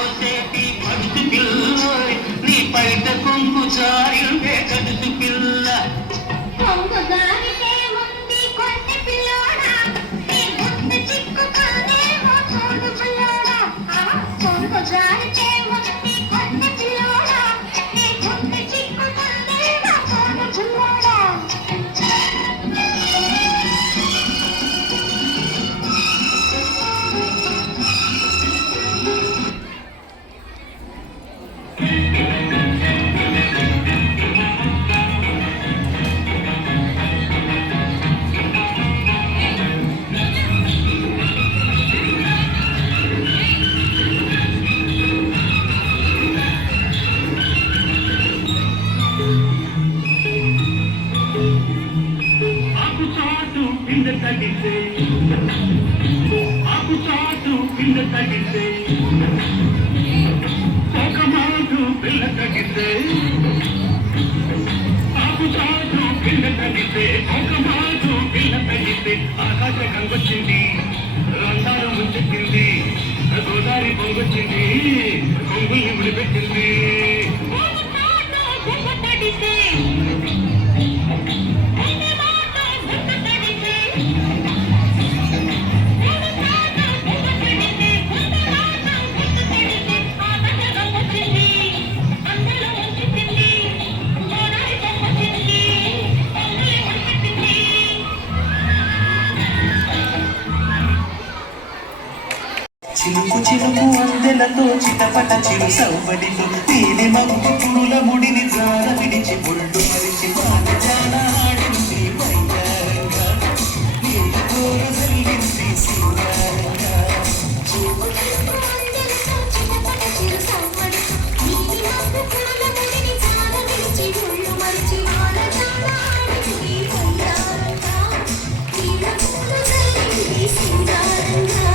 పోసేటి పడుచు పిల్ల నీ బయట కొంగు జారిందే కడుసు పిల్ల కొంగు జారితే ముందు కొన్ని పిల్లోడా నీ గుండె చిక్కుకుందేమో చూడు పిల్లోడా కొంగు జారితే ముందు కొన్ని పిల్లోడా నీ గుండె చిక్కుకుందేమో చూడు పిల్లోడా తడితే ఆకు చాటు కింద తడితే ఒక మాటు పిల్ల తడితే ఆకు చాటు కింద తడితే ఒక మాటు పిల్ల తడితే ఆకాశ గంగొచ్చింది రంగాలు ముంచెక్కింది గోదావరి పొంగొచ్చింది కొంగుల్ని విడిపెట్టింది తడితే చిలుకు చిలుకు అందెలతో చిటపట చిరు సౌబడితో తేనె మబ్బు పురుల ముడిని జార విడిచి ఒళ్ళు మరిచి ఆడింది బయ్యారంగా నీటి కోర జల్లింది సింగారంగా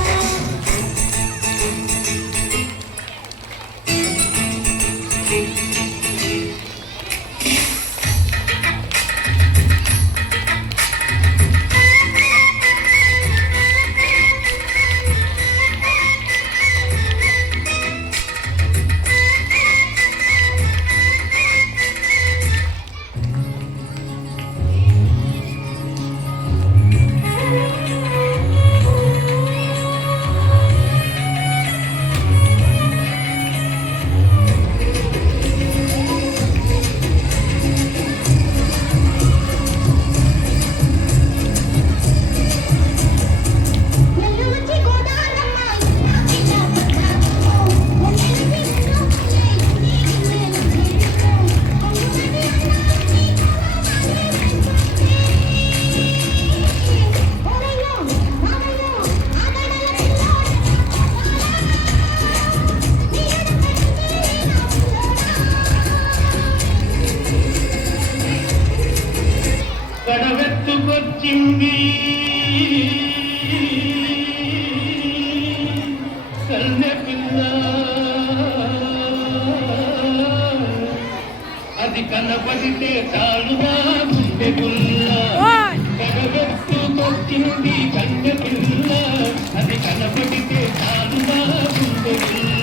గడవెత్తుకొచ్చింది కన్నె పిల్ల అది కనపడితే చాలుగా గుండె గుల్ల గడవెత్తుకొచ్చింది కన్నె పిల్ల అది కనపడితే చాలుగా గుండె గుల్ల